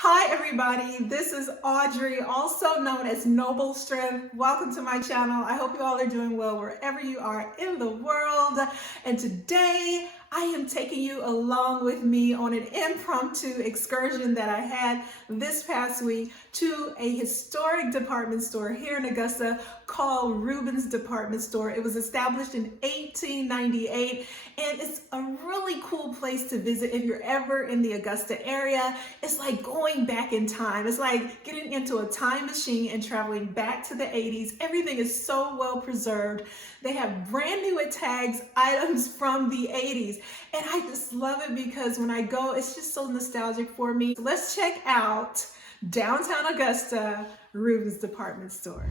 Hi everybody, this is Audrey, also known as Noble Strength. Welcome to my channel. I hope you all are doing well wherever you are in the world. And today I am taking you along with me on an impromptu excursion that I had this past week to a historic department store here in Augusta called Ruben's Department Store. It was established in 1898 and it's a really cool place to visit if you're ever in the Augusta area. It's like going back in time. It's like getting into a time machine and traveling back to the 80s. Everything is so well preserved. They have brand new tags, items from the 80s. And I just love it because when I go, it's just so nostalgic for me. So let's check out downtown Augusta, Ruben's Department Store.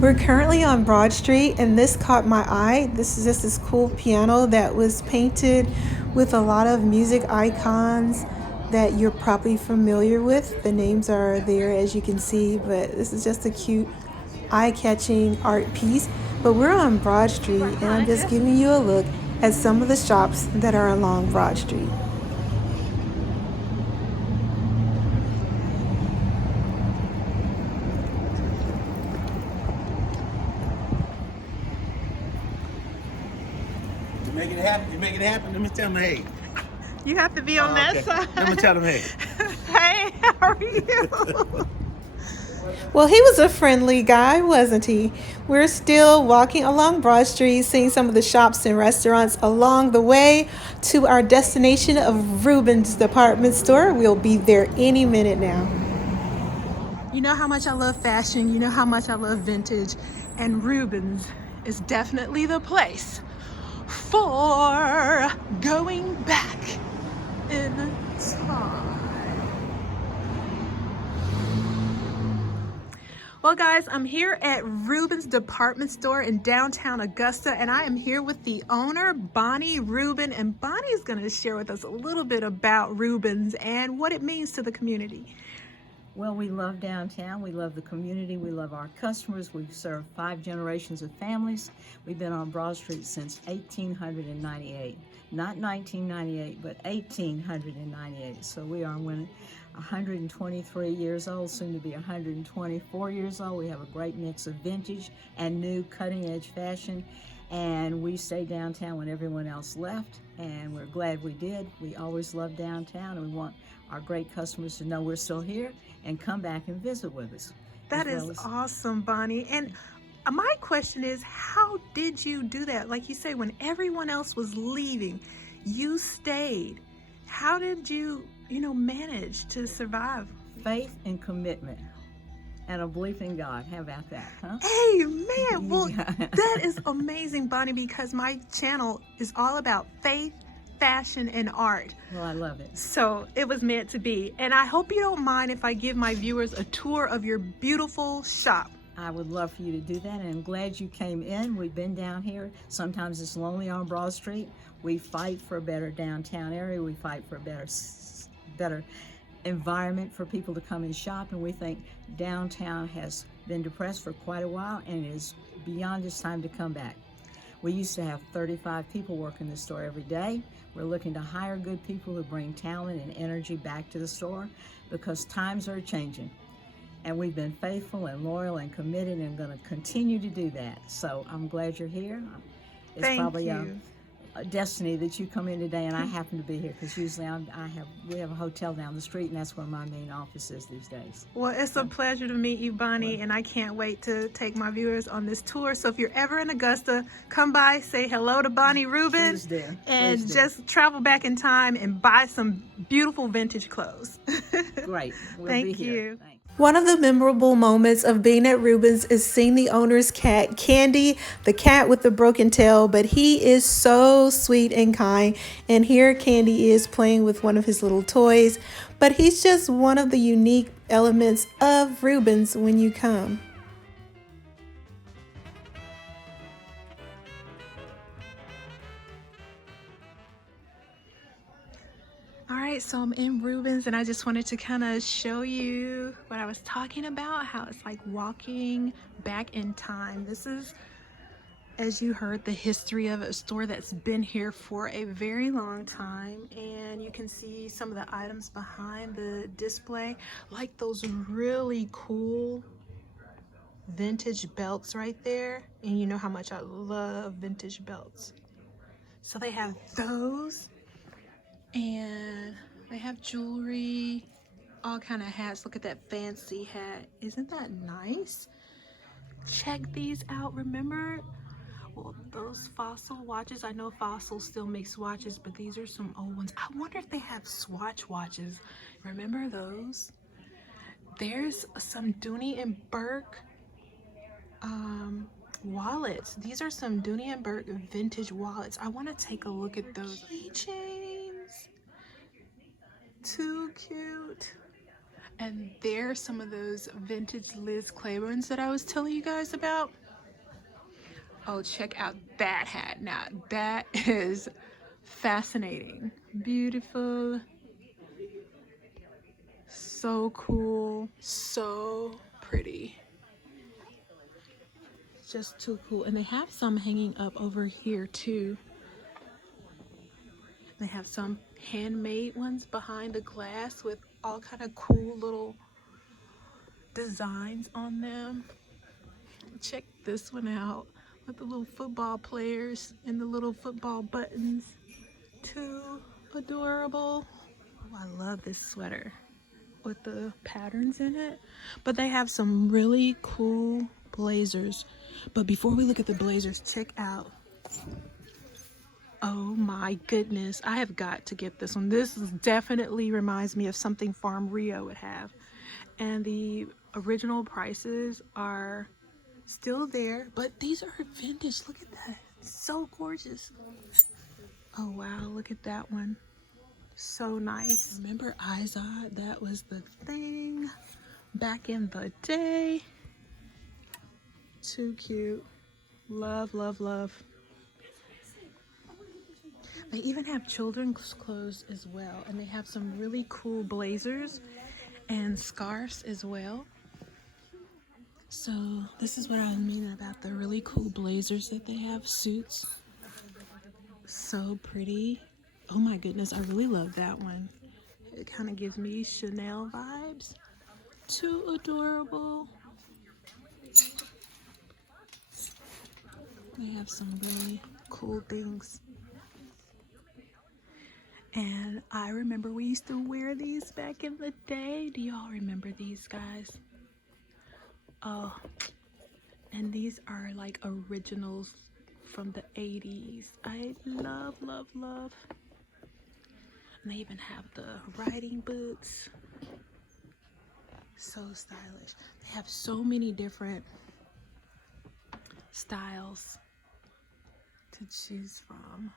We're currently on Broad Street and this caught my eye. This is just this cool piano that was painted with a lot of music icons that you're probably familiar with. The names are there as you can see, but this is just a cute eye-catching art piece. But we're on Broad Street and I'm just giving you a look at some of the shops that are along Broad Street. Make it happen. You make it happen. Let me tell them, hey. You have to be on that side. Let me tell them, hey. Hey, how are you? Well, he was a friendly guy, wasn't he? We're still walking along Broad Street, seeing some of the shops and restaurants along the way to our destination of Ruben's Department Store. We'll be there any minute now. You know how much I love fashion, you know how much I love vintage, and Ruben's is definitely the place for going back in time. Well guys, I'm here at Ruben's Department Store in downtown Augusta and I am here with the owner, Bonnie Ruben, and Bonnie's going to share with us a little bit about Ruben's and what it means to the community. Well, we love downtown, we love the community, we love our customers. We've served 5 generations of families. We've been on Broad Street since 1898. Not 1998, but 1898. So we are 123 years old, soon to be 124 years old. We have a great mix of vintage and new cutting-edge fashion. And we stayed downtown when everyone else left, and we're glad we did. We always love downtown, and we want our great customers to know we're still here and come back and visit with us. That is awesome, Bonnie. And my question is, how did you do that? Like you say, when everyone else was leaving, you stayed. How did you, manage to survive? Faith and commitment. And a belief in God. How about that, huh? Amen. Well, that is amazing, Bonnie, because my channel is all about faith, fashion, and art. Well, I love it. So it was meant to be. And I hope you don't mind if I give my viewers a tour of your beautiful shop. I would love for you to do that, and I'm glad you came in. We've been down here. Sometimes it's lonely on Broad Street. We fight for a better downtown area. We fight for a better environment for people to come and shop, and we think downtown has been depressed for quite a while and it is beyond its time to come back. We used to have 35 people working the store every day. We're looking to hire good people who bring talent and energy back to the store because times are changing. And we've been faithful and loyal and committed and going to continue to do that. So I'm glad you're here. It's probably a destiny that you come in today, and I happen to be here because usually we have a hotel down the street, and that's where my main office is these days. Well, it's a pleasure to meet you, Bonnie, and I can't wait to take my viewers on this tour. So if you're ever in Augusta, come by, say hello to Bonnie Ruben, Please do. and just travel back in time and buy some beautiful vintage clothes. Great. Thank you. Thanks. One of the memorable moments of being at Ruben's is seeing the owner's cat, Candy, the cat with the broken tail, but he is so sweet and kind. And here Candy is playing with one of his little toys, but he's just one of the unique elements of Ruben's when you come. All right, so I'm in Ruben's and I just wanted to kind of show you what I was talking about, how it's like walking back in time. This is as you heard, the history of a store that's been here for a very long time, and you can see some of the items behind the display, like those really cool vintage belts right there. And you know how much I love vintage belts. So they have those, and they have jewelry, all kind of hats. Look at that fancy hat. Isn't that nice? Check these out. Remember, well, those Fossil watches? I know Fossil still makes watches, but these are some old ones. I wonder if they have Swatch watches. Remember those? There's some Dooney and Burke wallets. These are some Dooney and Burke vintage wallets. I want to take a look at those. Keychains. Too cute. And there's some of those vintage Liz Claiborne's that I was telling you guys about. Oh, check out that hat. Now, that is fascinating. Beautiful. So cool. So pretty. Just too cool. And they have some hanging up over here too. They have some handmade ones behind the glass with all kind of cool little designs on them. Check this one out with the little football players and the little football buttons. Too adorable. Oh, I love this sweater with the patterns in it. But they have some really cool blazers. But before we look at the blazers, check out. Oh my goodness, I have got to get this one. This definitely reminds me of something Farm Rio would have. And the original prices are still there, but these are vintage. Look at that. So gorgeous. Oh wow, look at that one. So nice. Remember Izod? That was the thing back in the day. Too cute. Love, love, love. They even have children's clothes as well, and they have some really cool blazers and scarves as well. So this is what I mean about the really cool blazers that they have, suits. So pretty. Oh my goodness, I really love that one. It kind of gives me Chanel vibes. Too adorable. They have some really cool things. And I remember we used to wear these back in the day. Do y'all remember these guys? Oh, and these are like originals from the 80s. I love, love, love. And they even have the riding boots. So stylish. They have so many different styles to choose from.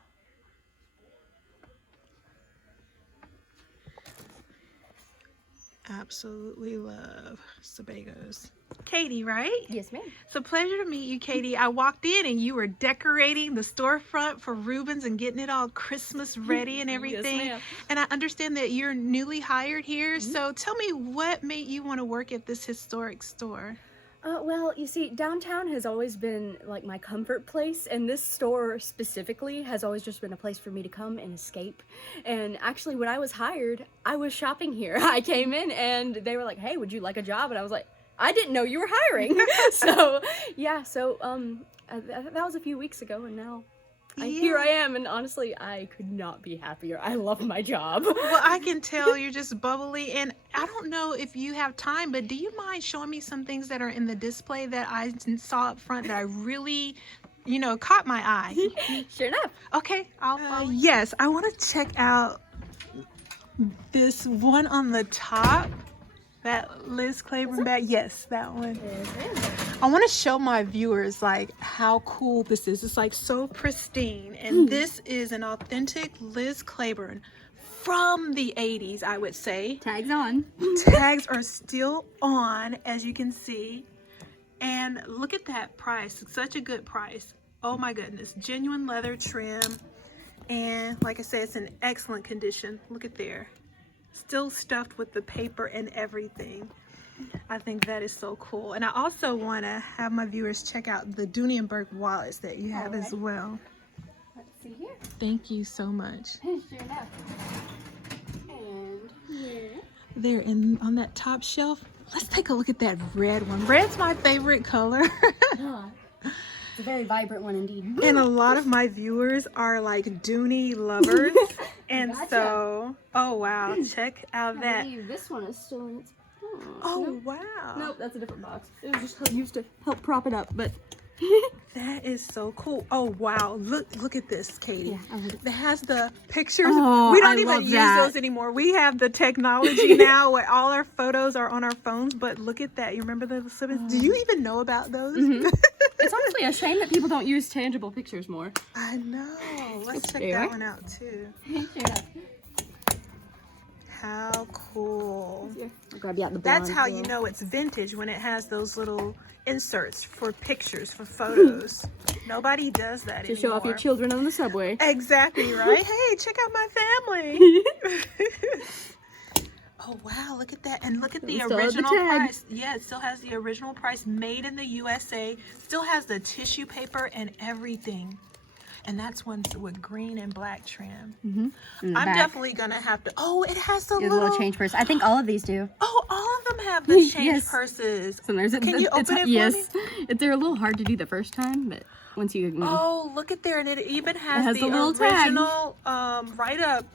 Absolutely love Sebagos. Katie, right? Yes, ma'am. It's a pleasure to meet you, Katie. I walked in and you were decorating the storefront for Ruben's and getting it all Christmas ready and everything. Yes, ma'am. And I understand that you're newly hired here. So tell me, what made you want to work at this historic store? Well, you see, downtown has always been like my comfort place, and this store specifically has always just been a place for me to come and escape. And actually, when I was hired, I was shopping here. I came in and they were like, "Hey, would you like a job?" And I was like, "I didn't know you were hiring." So yeah, that was a few weeks ago, and now here I am, and honestly, I could not be happier. I love my job. Well, I can tell you're just bubbly, and I don't know if you have time, but do you mind showing me some things that are in the display that I saw up front that I really, caught my eye? Sure enough. Okay, I'll follow. Yes, I want to check out this one on the top. That Liz Claiborne bag. Yes, that one. I want to show my viewers like how cool this is. It's like so pristine, and this is an authentic Liz Claiborne from the 80s, I would say. Tags on. Tags are still on, as you can see. And look at that price. It's such a good price. Oh my goodness. Genuine leather trim. And like I said, it's in excellent condition. Look at there. Still stuffed with the paper and everything. I think that is so cool. And I also want to have my viewers check out the Dunbar wallets that you have as well. Let's see here. Thank you so much. Sure enough. And here. There on that top shelf. Let's take a look at that red one. Red's my favorite color. It's a very vibrant one indeed. And a lot of my viewers are like Dooney lovers. And Gotcha. So, oh wow, check out I that. believe this one is still in its. Oh nope. wow. Nope, that's a different box. It was just used to help prop it up, but. That is so cool. Oh wow, look at this, Katie. Yeah, I love it. That has the pictures. Oh, We don't I even love use that. those anymore. We have the technology now where all our photos are on our phones, but look at that. You remember those slippers? Do you even know about those? It's honestly a shame that people don't use tangible pictures more. I know. Let's check There. that one out too. How cool. I'll grab you out the That's blonde how as you well. know it's vintage, when it has those little inserts for pictures, for photos. Nobody does that To anymore. show off your children on the subway. Exactly, right? Hey, check out my family. Oh wow, look at that. And look at the It still has the original tag. price. Yeah, it still has the original price, made in the USA. Still has the tissue paper and everything. And that's one with green and black trim. In the I'm back. definitely gonna have to. Oh, it has the There's a little. little change purse. I think all of these do. Oh, all of them have the change Yes. purses. So there's Can you open it for yes. me? They're a little hard to do the first time, but once you Oh, look at there, and it even has, has the the little tag. original write up,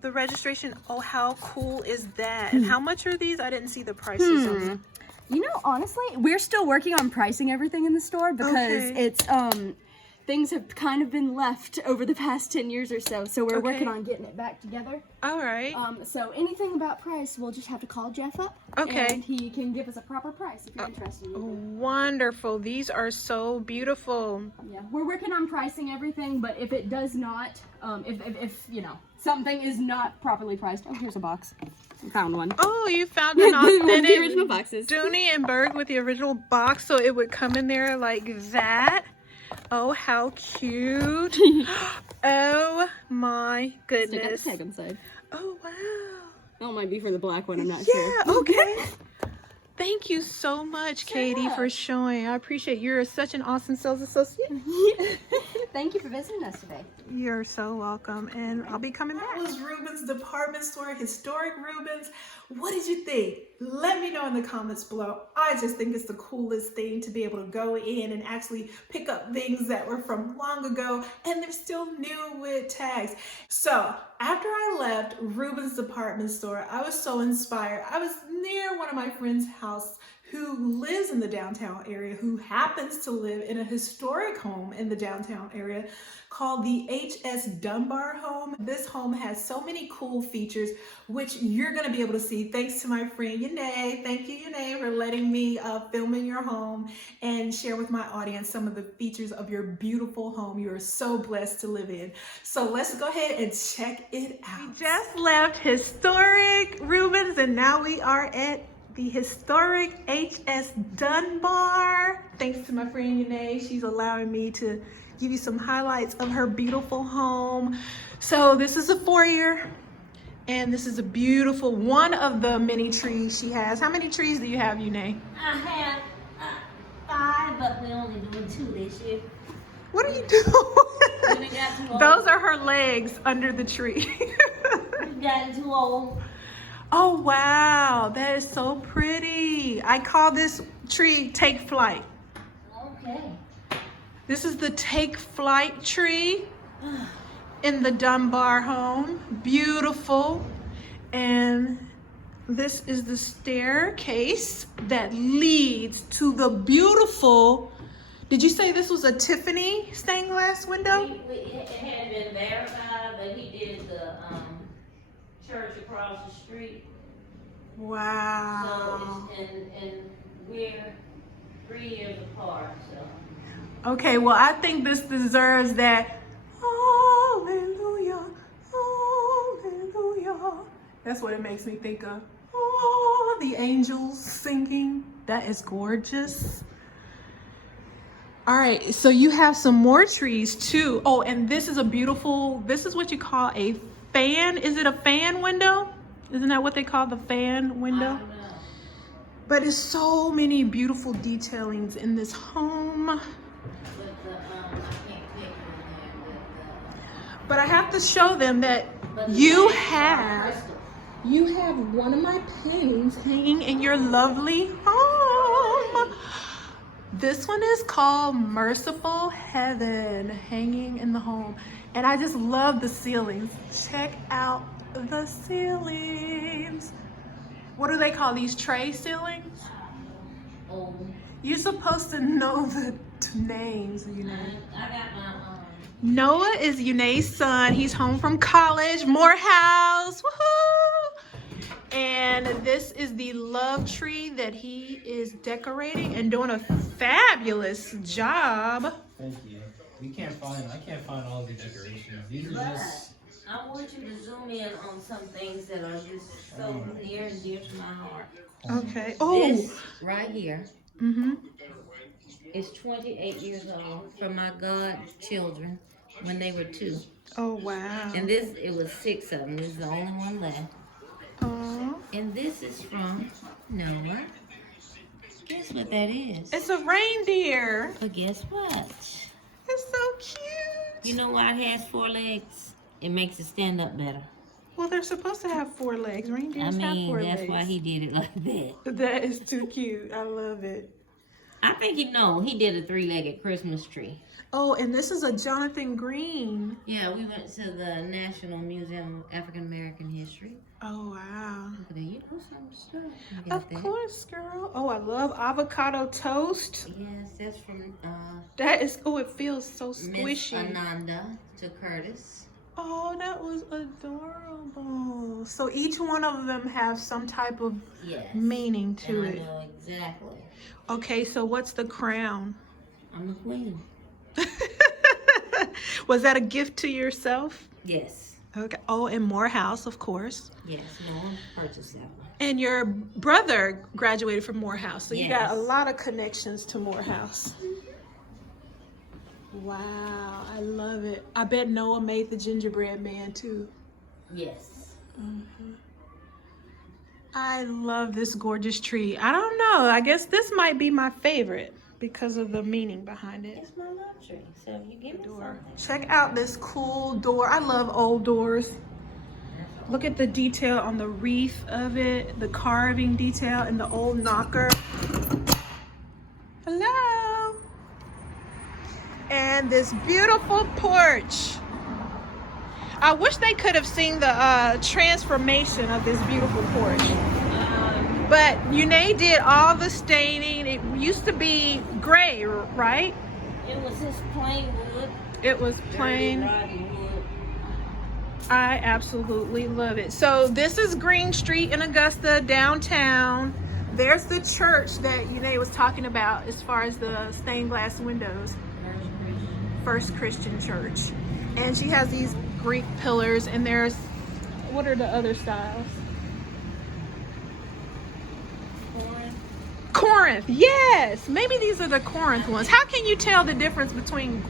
the registration. Oh, how cool is that? And how much are these? I didn't see the prices on them. You know, honestly, we're still working on pricing everything in the store because Okay. it's things have kind of been left over the past 10 years or so. So we're Okay. working on getting it back together. All right. So anything about price, we'll just have to call Jeff up. Okay. And he can give us a proper price if you're interested in it. Wonderful. These are so beautiful. Yeah, we're working on pricing everything, but if it does not, if you know, something is not properly priced. Oh, here's a box. I found one. Oh, you found an One of the authentic original boxes. Dooney and Berg with the original box, so it would come in there like that. Oh, how cute. Oh my Stick out the goodness. tag inside. Oh, wow. That might be for the black one, I'm not sure. Yeah, okay. Thank you so much, Katie, Yeah. for showing. I appreciate you're such an awesome sales associate. Thank you for visiting us today. You're so welcome, and I'll be coming back. That was Ruben's department store, historic Ruben's. What did you think? Let me know in the comments below. I just think it's the coolest thing to be able to go in and actually pick up things that were from long ago, and they're still new with tags. So after I left Ruben's department store, I was so inspired. I was near one of my friend's house who lives in the downtown area, who happens to live in a historic home in the downtown area called the H.S. Dunbar home. This home has so many cool features, which you're gonna be able to see thanks to my friend Yanae. Thank you, Yanae, for letting me film in your home and share with my audience some of the features of your beautiful home you are so blessed to live in. So let's go ahead and check it out. We just left historic Ruben's, and now we are at the historic H.S. Dunbar. Thanks to my friend Yanae, she's allowing me to give you some highlights of her beautiful home. So this is a foyer, and this is a beautiful one of the many trees she has. How many trees do you have, Yanae? I have 5, but we're only doing 2 this year. What are you We doing? got too old. Those are her legs under the tree. We got too old. Oh wow, that is so pretty. I call this tree Take Flight. Okay. This is the Take Flight tree in the Dunbar home. Beautiful. And this is the staircase that leads to the beautiful, did you say this was a Tiffany stained glass window? It had been verified, but he did the church across the street. Wow. So and we're 3 years apart, so. Okay, well, I think this deserves that. Hallelujah, hallelujah. That's what it makes me think of. Oh, the angels singing. That is gorgeous. All right, so you have some more trees too. Oh, and this is a beautiful, this is what you call a fan. Is it a fan window? Isn't that what they call the fan window? I don't know. But it's so many beautiful detailings in this home. But the, I can't take it in there, But I have to show them that but the you glass is all have one of my paintings hanging in your lovely home. This one is called Merciful Heaven, hanging in the home. And I just love the ceilings. Check out the ceilings. What do they call these, tray ceilings? Oh, You're supposed to know the names, you know. I got my Noah is Yune's son. He's home from college. Morehouse. Woohoo! And this is the love tree that he is decorating and doing a fabulous job. Thank you. I can't find all the decorations. These are just. I want you to zoom in on some things that are just so near and dear to my heart. Okay. Oh. This right here Mm-hmm. is 28 years old from my godchildren when they were 2. Oh, wow. And this, it was 6 of them. This is the only one left. Oh. And this is from Noah. Guess what that is? It's a reindeer. But guess what? It's so cute. You know why it has 4 legs? It makes it stand up better. Well, they're supposed to have 4 legs. Reindeers I have mean, 4 that's legs. why he did it like that. That is too cute. I love it. I think he did a 3-legged Christmas tree. Oh, and this is a Jonathan Green. Yeah, we went to the National Museum of African American History. Oh, wow. Look at that. You know some stuff. You Of got that? course, girl. Oh, I love avocado toast. Yes, that's from That is, oh, it feels so Miss squishy. Ananda to Curtis. Oh, that was adorable. So each one of them have some type of Yes. meaning to And I it. know exactly. Okay, so what's the crown? I'm the queen. Was that a gift to yourself? Yes. Okay. Oh, and Morehouse, of course. Yes, no one purchased that one. And your brother graduated from Morehouse, so you got a Yes. lot of connections to Morehouse. Wow, I love it. I bet Noah made the gingerbread man too. Yes. I love this gorgeous tree. I don't know. I guess this might be my favorite because of the meaning behind it. It's my love tree. So if you give me something. Check out this cool door. I love old doors. Look at the detail on the wreath of it, the carving detail, and the old knocker. Hello. And this beautiful porch. I wish they could have seen the transformation of this beautiful porch. But Yune did all the staining. It used to be gray, right? It was just plain wood. It was plain. Dirty, rotten wood. I absolutely love it. So this is Green Street in Augusta, downtown. There's the church that Yune was talking about as far as the stained glass windows. First Christian Church. And she has these Greek pillars, and there's, what are the other styles? Corinth, yes. Maybe these are the Corinth ones. How can you tell the difference between?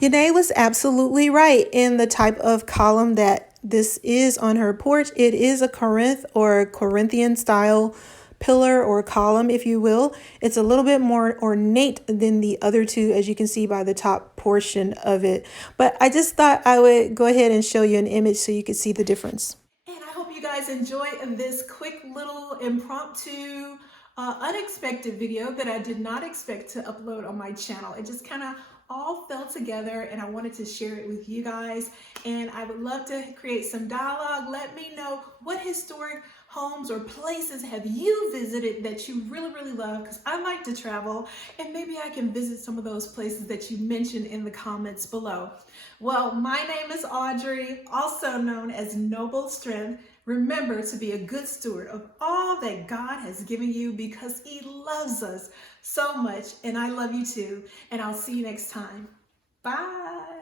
Yune was absolutely right in the type of column that this is on her porch. It is a Corinth or Corinthian style pillar or column, if you will. It's a little bit more ornate than the other two, as you can see by the top portion of it. But I just thought I would go ahead and show you an image so you could see the difference. And I hope you guys enjoyed this quick little impromptu, unexpected video that I did not expect to upload on my channel. It just kind of all fell together, and I wanted to share it with you guys. And I would love to create some dialogue. Let me know what historic homes or places have you visited that you really, really love, because I like to travel, and maybe I can visit some of those places that you mentioned in the comments below. Well, my name is Audrey, also known as Noble Strength. Remember to be a good steward of all that God has given you, because He loves us so much, and I love you too. And I'll see you next time. Bye.